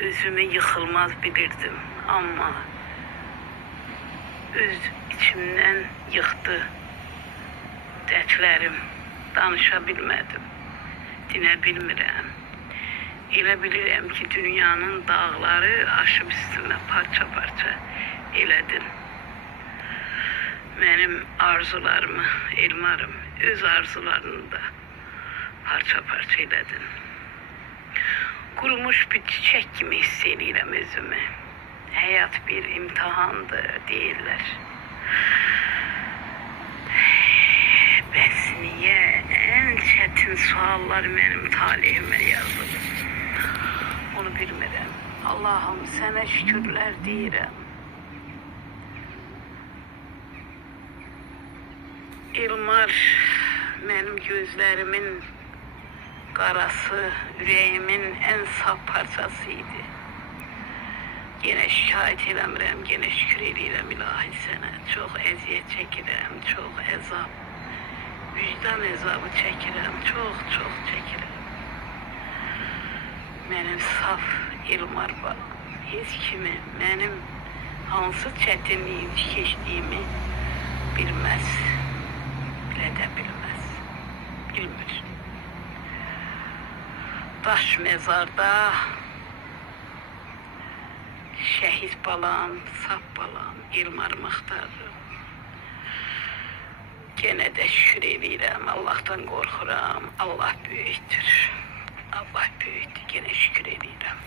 özümü yıkılmaz bilirdim ama öz içimden yıktı dertlerim. Danışa bilmedim, dinə bilmirəm. Elə bilirəm ki, dünyanın dağları aşıb üstümə parça-parça elədin. Mənim arzularımı, Elmarım, öz arzularını da parça-parça elədin. Qurumuş bir çiçək kimi hiss edirəm özümü. Həyat bir imtihandır deyirlər. Bəs niyə ən çətin suallar mənim talihimə yazılır? Onu bilmirəm. Allahım, sənə şükürlər deyirəm. Elmar mənim gözlərimin qarası, ürəyimin ən saf parçası idi. Yenə şikayət eləmirəm, yenə şükür edirəm ilahi sənə. Çox əziyyət çəkirəm, çox əzab. Vicdan əzabı çəkirəm, çox çəkirəm. Mənim saf Elmar balam, heç kimi mənim hansı çətinliyin keçdiyimi bilməz, bilə də bilməz, bilmir. Daş məzarda şəhid balam, saf balam, Elmarım axtarırım. Gene de şükür edirəm, Allah'tan qorxuram, Allah böyükdür. Allah böyükdür, gene şükür edirəm.